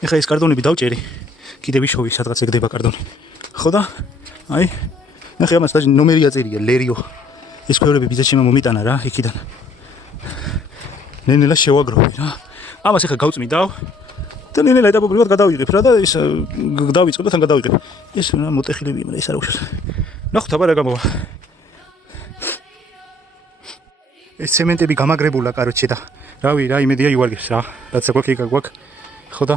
ეხლა ეს კარტონები დავჭერი. კიდე ვიშოვი სადღაც ეგდება კარტონი. ხო და აი ნახე ამას და ნომერი აწერია ლერიო. ეს ქვევრები ბიზნესში მომიტანა რა იქიდან. ნენელა შევაგროვე რა. ამას ეხლა გავწმიდავ. და ნენელა ეტაპობრივად გადავიღებ რა და ეს დავიწყებ და თან გადავიღებ. ეს რა მოტეხილებია, მაგრამ ეს არ უშავს. ნახოთ აბა რა გამოვა. ეს ცემენტები გამაგრებულა კაროჩე და რავი რა იმედია ივარგებს რა. რაც აგვაქვს იქ აგვაქვს. ხო და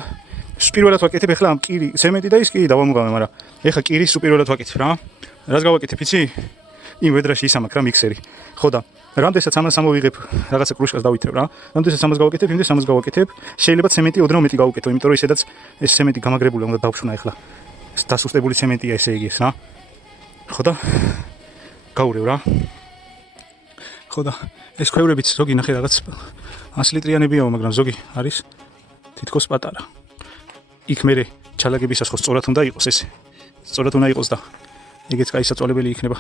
პირველად ვაკეთებ ეხლა ამ კირი ცემენტი და ის კი დავამუღავე, მაგრამ ეხლა კირის პირველად ვაკეთებ რა. რას გავაკეთებ იცი? იმ ვედრაში ისამაკ რა მიქსერი. ხო და რამდენსაც ამას ამოვიღებ რაღაცა კრუშკას დავითრებ რა. რამდენსაც ამას გავაკეთებ, იმდენს ამას გავაკეთებ. შეიძლება ცემენტი ოდნავ მეტი გავუკეთო, იმიტომ რომ ისედაც ეს ცემენტი გამაგრებული უნდა დავშუნა ეხლა. ეს დასუსტებული ცემენტია ესე იგი ეს რა. ხო და გაურევ რა. ხო და ეს ქვევრებიც ზოგი ნახე რაღაც 100 ლიტრიანებიაო, მაგრამ ზოგი არის თითქოს პატარა. იქ მე ჩალაგებისას ხო სწორად უნდა იყოს ეს. სწორად უნდა იყოს და ეგეც კაი საწოლებელი იქნება.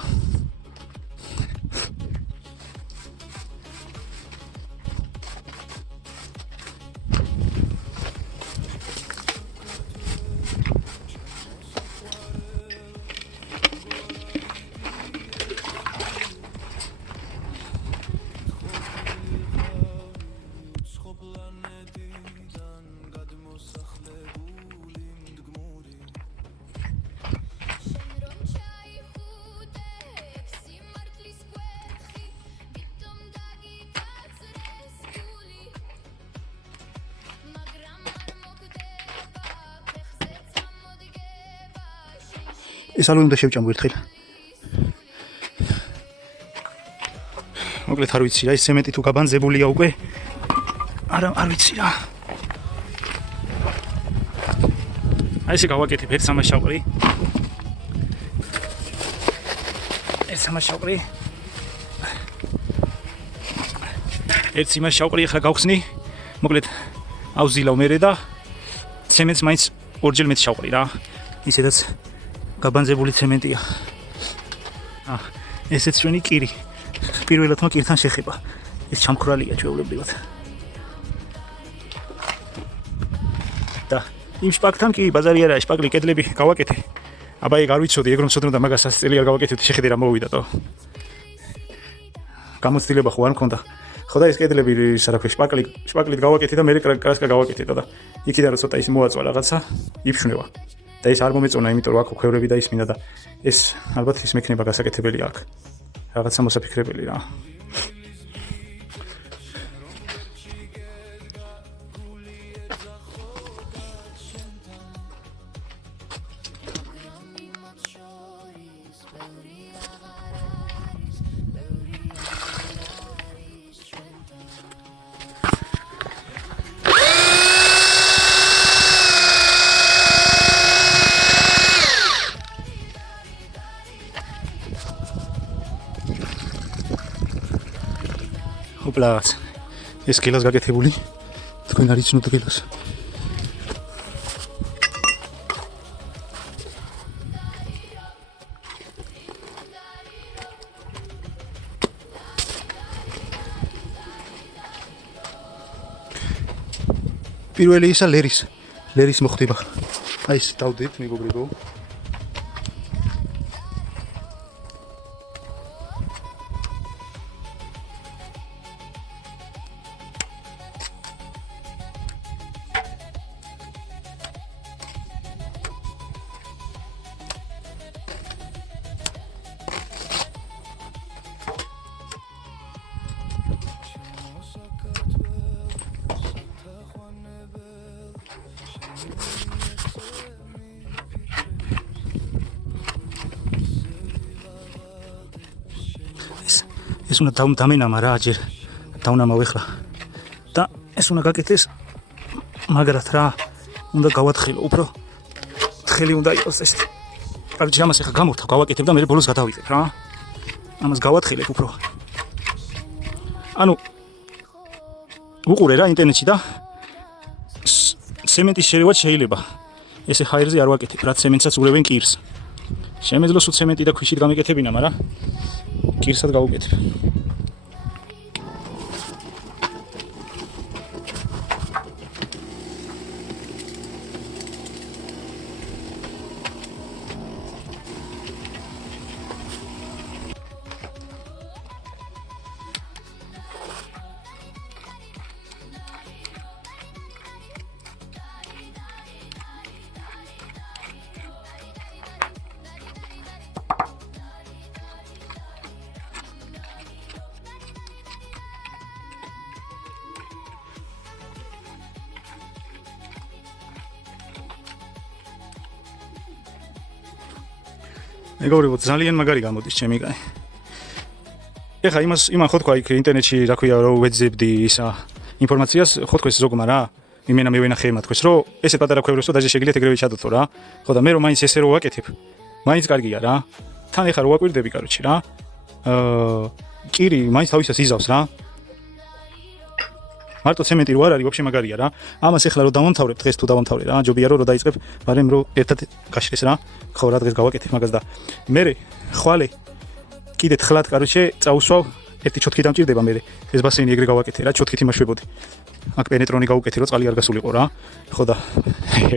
ეს ალო უნდა შევჭამო ერთხელ. მოკლედ არ ვიცი რა, ეს ცემენტი თუ გაბანძებულია უკვე. არ ვიცი რა. აი ესე გავაკეთებ ერთ სამაშაური. ერთ სამაშაური ახლა გავხსნი. მოკლედ ავზილავ მერე და ცემენტს მაინც ორჯერ მეტი შავყრი რა. ისედაც გაბანძებული ცემენტია. ესეც ჩვენი კირი. პირველად მოკირთან შეხება. ეს ჩამქრალია ჩვეულებრივად. და იმ შპაგთან კი ბაზარი არა, შპაგლი კედლები გავაკეთე. აბა ეგ არ ვიცოდი, ეგ რომ ცოდნოდა მაგას 100 წელი არ გავაკეთებდი, შეხედე რა მოვიდა და. გამოცდილება ხო არ მქონდა. ხო და ეს კედლები ის რა ქვია, შპაგლით გავაკეთე და მე კრასკა გავაკეთე და იქიდან რა ცოტა ის მოაწვა რაღაცა, იფშნევა. და ეს არ მომეწონა, იმიტომ რომ აქ ქვევრები და ის მინდა და ეს ალბათ ის მექნება გასაკეთებელი აქ. რაღაცა მოსაფიქრებელი რა. Hopla, es que las gagete buli, თქვენ არ იცნობთ გელას. პირველი ისა ლერის მოხდება. აი ეს დავდეთ მეგობრებო. ეს უნდა დამენამა რა აჯერ დავნამავ ეხლა და ეს უნდა გაკეთეს მაგრად რა უნდა გავათხილო უფრო თხელი უნდა იყოს ეს კარგი ამას ეხლა გამოვთავ გავაკეთებ და მე ბოლოს გადავიღებ რა ამას გავათხილებ უფრო ანუ უყურე რა ინტერნეტში და ცემენტის შერევა შეიძლება ესე ჰაერზე არ ვაკეთებ რა ცემენტსაც ურევენ კირს შემეძლო სულ ცემენტი და ქვიშით გამეკეთებინა მაგრამ კირსად გავუკეთებ მეგობრებო, ძალიან მაგარი გამოდის ჩემი კაი. ეხა იმან ხო თქვა იქ ინტერნეტში რა ქვია რომ ვეძებდი ისა ინფორმაციას, ხო თქვეს ზოგმა რა. იმენა მევენახე ემათქვეს რომ ესე პატარა ქვევრებს რომ დაჟე შეგიძლიათ ეგრევე ჩადოთო რა. ხო და მე რომ მაინც ესე რო ვაკეთებ, მაინც კარგია რა. თან ეხა რო ვაკვირდები კაროჩი რა. კირი მაინც თავისას იზავს რა. მარტო ცემენტი რო არ არის, ვაფშე მაგარია რა. ამას ეხლა რო დავამთავრებ, დღეს თუ დავამთავრე რა, ჯობია რომ დაიწყებ, მაგრამ რო ერთად გაშრეს რა. ხო რა დღეს გავაკეთებ მაგას და მე ხვალე კიდე თხლად კაროჩე წაუსვავ ერთი ჩოთქი დამჭირდება მე ეს ბასეინი ეგრე გავაკეთე რა ჩოთქით იმაშვებოდი აქ პენეტრონი გავუკეთე რომ წყალი არ გასულიყო რა ხო და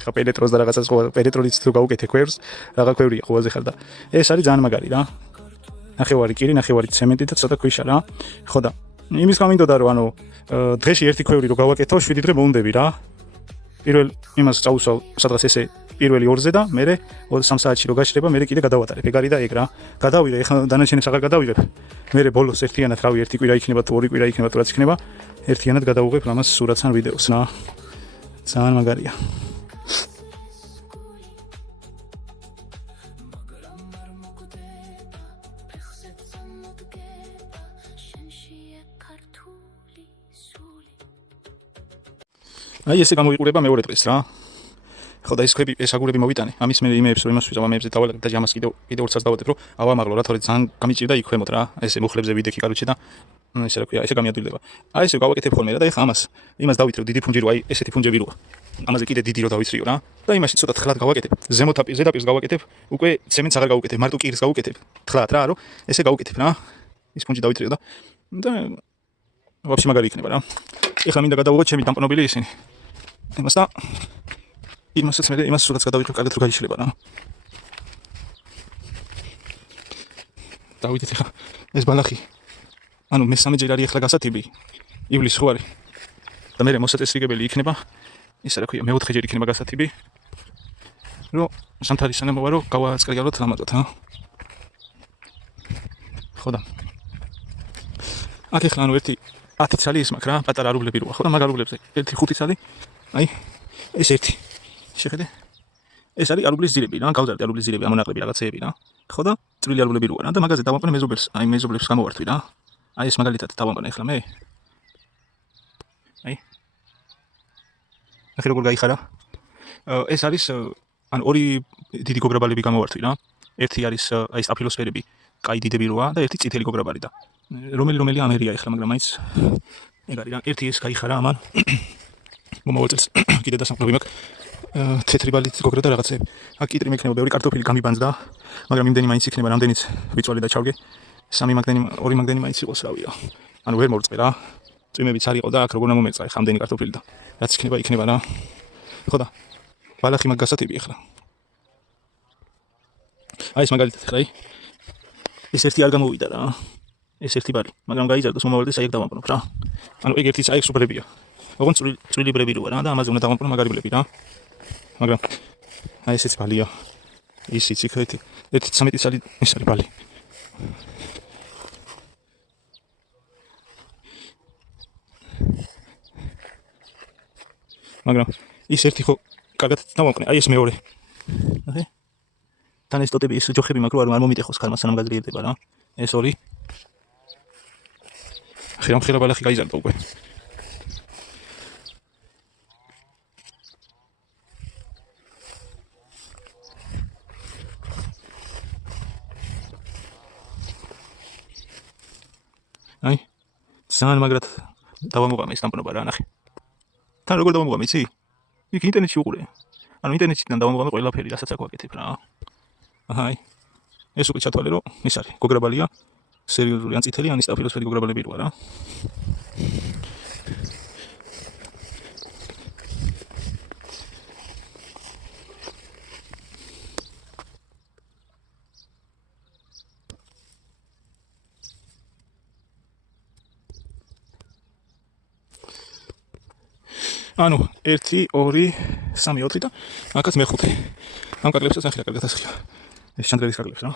ეხა პენეტრონს და რაღაცას ხო პენეტრონიც თუ გავუკეთე ქვევრს რაღა ქვევრია ხოვაზე ხარ და ეს არის ძალიან მაგარი რა ნახევარი კირი ნახევარი ცემენტი და ცოტა ქვიშა რა ხო და იმის გამინდოდა რომ ანუ დღეში ერთი ქვევრი რო გავაკეთო 7 დღე მოუნდები რა პირველ იმას წაუსვავ სადღაც ესე პირველი 2-ზე და მე 3 საათში რო გაჩერება მე კიდე გადავატარებ ეგ არის და ეგ რა გადავიღე ეხლა დანარჩენებს აღარ გადავიღებ მე ბოლოს ერთიანად რავი ერთი კვირა იქნება თუ ორი კვირა იქნება თუ რაც იქნება ერთიანად გადავუღებ ამას სურათს ან ვიდეოს რა ძალიან მაგარია აი ესე გამოიყურება მეორე დღეს რა ხო და ეს ქვები ეს აგურები მოვიტანე ამის მე იმეებს რომ იმას ვიზავ ამეებზე დავალაგებ და ჯამას კიდე ორცაც დავადებ რომ ავამაღლო რა თორე ძალიან გამიჭირდა იქ ქვემოთ რა ესე მუხლებზე ვიდექი კაროჩე და ესე რა ქვია ესე გამიადვილდება აი ესე გავაკეთებ ხოლმე რა და ეხა იმას დავით რომ დიდი ფუნჯი რო აი ესეთი ფუნჯები როა ამაზე კიდე დიდი რო დავიცრიო რა და იმაში ცოტა თხლად გავაკეთებ ზედაპირს გავაკეთებ უკვე ცემენტს აღარ გავუკეთებ მარტო კირს გავუკეთებ თხლად რა რომ ესე გავუკეთებ რა ის ფუნჯი დავიცრიო და ვაფშე მაგარი იქნება რა ეხლა მინდა გადავუღოთ ჩემი დამპნობილი ისინი იმას და იმასაც მე იმას სულაც გადავიღებ კარგად რო გაიშლება რა დავიდეთ ეხლა ეს ბალახი ანუ მესამე ჯერ არის ეხლა გასათიბი ივლის ხო არის და მე მოსაწესრიგებელი იქნება ისა რა ქვია მეოთხე ჯერ იქნება გასათიბი რომ ზამთარი სანამ მოვა რომ გავაწყრიალოთ რამაზად რა ხო და აქ ეხლა ანუ ერთი 10 ცალი ის მაქვს რა პატარა არუბლები როა ხო და მაგ არუბლებზე ერთი 5 ცალი აი ეს ერთი შეხედე ეს არის არუბლის ძირები რა გავზარდე არუბლის ძირები ამონაკლები რაღაცეები რა ხო და წვრილი არუბლები როა რა და მაგაზე დავამყნე მეზობელს აი მეზობლებს გამოვართვი რა აი ეს მაგალითად დავამყნე ახლა მე აი ახლა როგორ გაიხარა ეს არის ან ორი დიდი გოგრაბალები გამოვართვი რა ერთი არის აი სტაფილოსფერები კაი დიდები როა და ერთი წითელი გოგრაბალი და რომელი ამერია ახლა მაგრამ მაინც ეგ არის რა ერთი ეს გაიხარა ამან მომავალ წელს კიდე დასამყრობი მაქვს თეთრი ბალით გოგრა და რაღაცები. აქ კიტრი მექნება ბევრი კარტოფილი გამიბანძდა, მაგრამ იმდენი მაინც იქნება, რამდენიც ვიწვალე და ჩავგე. 2 მაგდენი მაინც იყოს რავია. ანუ ვერ მორწყვე რა. წვიმებიც არ იყო და აქ როგორ მომერწა ხა ამდენი კარტოფილი და რაც იქნება რა. ხო და ბალახი მაგ გასათიბი ახლა. აი ეს მაგალითად ხა აი. ეს ერთი არ გამოვიდა რა. ეს ერთი ბალი, მაგრამ გაიზარდოს მომავალდე საიქ დავამყნობ რა. ანუ ეგ ერთი საიქ სუბრებია. ოღონდ წვრილი ბრები როა რა და ამაზე უნდა დავამყნო მაგარი ბრები რა. მაგრამ აი ესეც ბალია. ისიც იქ ერთი 13 წელი ეს არის ბალი. მაგრამ ის ერთი ხო კარგად დავამყნე, აი ეს მეორე. ნახე? თან ეს ტოტები ეს ჯოხები მაგრამ არ მომიტეხოს ხალხმა სანამ გაძლიერდება რა. ეს ორი. ხერხერა ბალახი გაიზარდა უკვე. აი, ძალიან მაგრად დავამოყამე ეს დამპნობა რა ნახე. თან როგორ დავამოყამე იცი? იქ ინტერნეტში უყურე. ანუ ინტერნეტიდან დავამოყამე ყველაფერი, რასაც აქ ვაკეთებ რა. აი. ეს უკვე ჩათვალე რომ ეს არის გოგრაბალია, სერიოზული ან წითელი ან სტაფილოსფერი გოგრაბალები როა რა. ანუ 1 2 3 4 და აქაც მე5 ამ კარგლებსაც ახლა კარგად ასხია ეს ჩანდრელის კარგლებს რა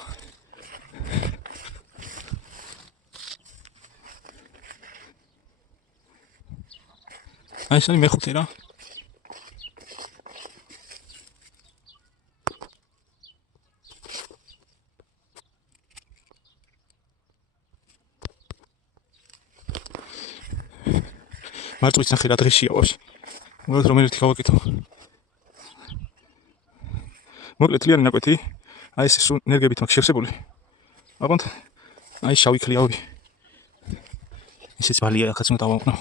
აი ეს არის მე5 რა მარწყვიც ნახე რა დღეშია ვაფშე. უბრალოდ რომ ერთი გავაკეთო. მოკლედ თლიანი ნაკვეთი, აი ეს სულ ენერგიებით მაქვს შევსებული. აყონთ, აი შავი ქლიავები. ისიც ბალია ახაც უნდა დავამყნო.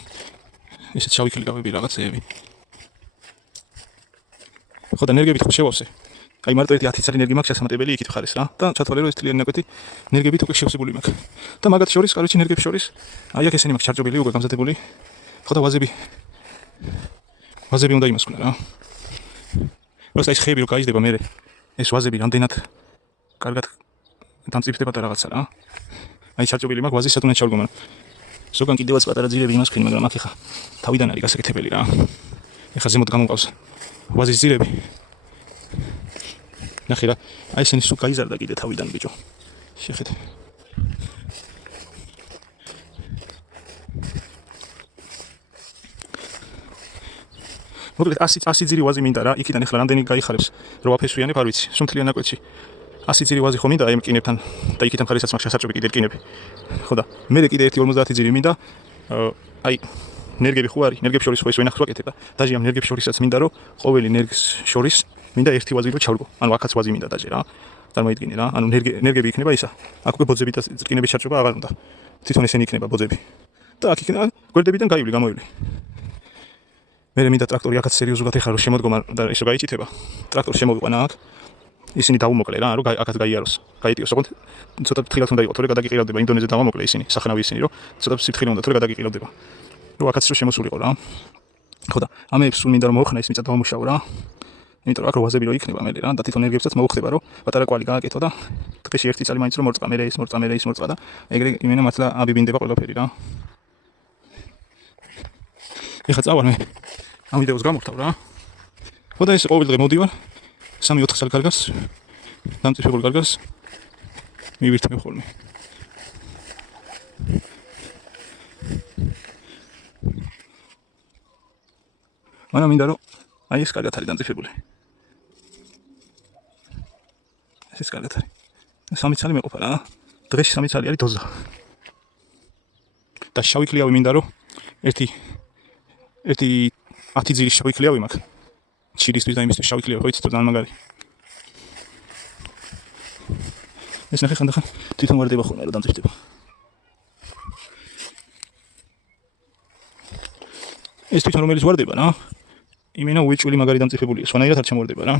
ესეც შავი ქლიავები რაღაცეები. ხო და ენერგიებით ხო შევავსე. აი მარტო ერთი 10 წელი ენერგია მაქვს შესამატებელი იქით ხარ ეს რა. და ჩათვალე რომ ეს თლიანი ნაკვეთი ენერგიებით უკვე შევსებული მაქვს. და მაგათ შორის, კაროჩი ენერგიების შორის, აი აქ ესენი მაქვს ჩარჯობილი, უკვე გამზადებული. ხო და ვაზები უნდა იმას ქნა რა. როცა ის ხეები რო გაიზრდება მე ეს ვაზები რამდენად კარგად დამწიფდება და რაღაცა რა. აი ჩარჯობილი მაქვს ვაზის სათუნე ჩავდგომა. ზოგან კიდევაც პატარა ძირები იმას ქენი, მაგრამ აქ ხა თავიდან არის გასაკეთებელი რა. ეხა ზემოთ გამომყავს ვაზის ძირები. ნახე რა, აი ესენი სულ გაიზარდა კიდე თავიდან ბიჭო. შეხედე. მოკლედ 100 ძირი ვაზი მინდა რა, იქიდან ეხლა რამდენი გაიხარებს რო აფესვიანებ არ ვიცი, სუმთლიან ნაკვეთში 100 ძირი ვაზი ხომ მინდა აი მკინებთან და იქიდან ხარისაც მაქვს შესაჭრები კიდე რკინები. ხო და მე კიდე 1 50 ძირი მინდა, აი ენერგიები ხო არის, ენერგიებს შორის ხო ეს ვენახს ვაკეთებ და დაჟე ამ ენერგიებს შორისაც მინდა რომ ყოველი ენერგიის შორის მინდა ერთი ვაზი რო ჩავრგო. ანუ აქაც ვაზი მინდა დაჟე რა. წარმოიდგინე რა, ანუ ენერგიები იქნება ისა. აქ უკვე ბოძები და რკინების ჩარჭობა აღარ უნდა. თვითონ ესენი იქნება ბოძები. და აქ იქნება გვერდებიდან გაივლი, გამოივლი. მე მინდა ტრაქტორი აქაც სერიოზულად ეხარო შემოდგომა და ისო გაიჭითება. ტრაქტორი შემოვიყვანა აქ. ისინი დავუმოკლე რა, რომ აქაც გაიაროს. გაიტიოს, ოღონდ ცოტა ფრთხილად უნდა იყოს, თორე გადაგიყირავდება ინდონეზე დავამოკლე ისინი, სახნავი ისინი, რომ ცოტა ფრთხილი უნდა, თორე გადაგიყირავდება. რომ აქაც რო შემოსულიყო რა. ხო და ამებს სულ მინდა რომ მოხნა ის მიწა დავამუშავო რა. იმიტომ რომ აქ რო ვაზები რო იქნება მე რა და თვითონ ენერგიებსაც მოუხდება რომ პატარა კვალი გააკეთო და დღეში ერთი წალი მაინც რომ მორწყა, მე ის მორწყა და ეგრე იმენა მართლა აბიბინდება ყველაფერი რა. ეხლა წავარ მე ამ ვიდეოს გამოვხთავ რა. ხო და ეს ყოველ დღე მოდივარ 3-4 წელი კარგას დამწიფებულ კარგას მივირთმევ ხოლმე. მაგრამ მინდა რომ აი ეს კარგად არის დამწიფებული. ეს კარგად არის. 3 წელი მეყოფა რა. დღეში 3 წელი არის დოზა. და შავი ქლიავი მინდა რომ ერთი 10 ძირის შავი ქლიავი მაქვს. ჩილისთვის და იმისთვის შავი ქლიავი ხო იცით ძალიან მაგარი. ეს ნახე ხანდახან თვითონ ვარდება ხოლმე რომ დამწიფდება. ეს თვითონ რომელიც ვარდება რა. იმენა უეჭველი მაგარი დამწიფებულია, სხვანაირად არ ჩამოვარდება რა.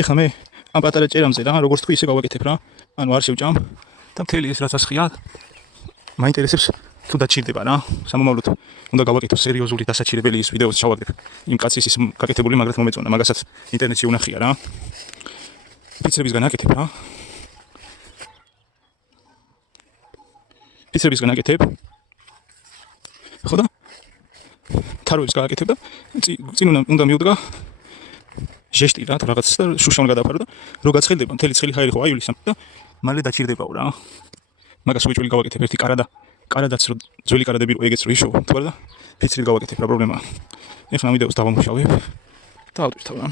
ეხლა მე ამ პატარა ჭერამზე რა, როგორც თქვი ისე გავაკეთებ რა. ანუ არ შევჭამ და მთელი ეს რაც ასხია მაინტერესებს თუ დაჭირდება რა. სამომავლოდ უნდა გავაკეთო სერიოზული დასაჭირებელი ის ვიდეოს ჩავაგდებ. იმ კაცის ის გაკეთებული მაგრად მომეწონა, მაგასაც ინტერნეტში უნახია რა. ფიცრებისგან აკეთებ რა. ფიცრებისგან აკეთებ. ხო და თაროებს გააკეთებ და წინ უნდა მიუდგა ჟესტი რა თუ რაღაც და შუშა უნდა გადაფარო და რო გაცხელდება მთელი ცხელი ჰაერი ხო აიulis და მალე დაჭირდებაო რა. მაგას უეჭველი გავაკეთებ ერთი კარადაც რო ძველი კარადები რო ეგეც რო იშოვ თუ არა და ფიცრით გავაკეთებ რა პრობლემაა. ეხლა ამ ვიდეოს დავამუშავებ და ავტვირთავ რა.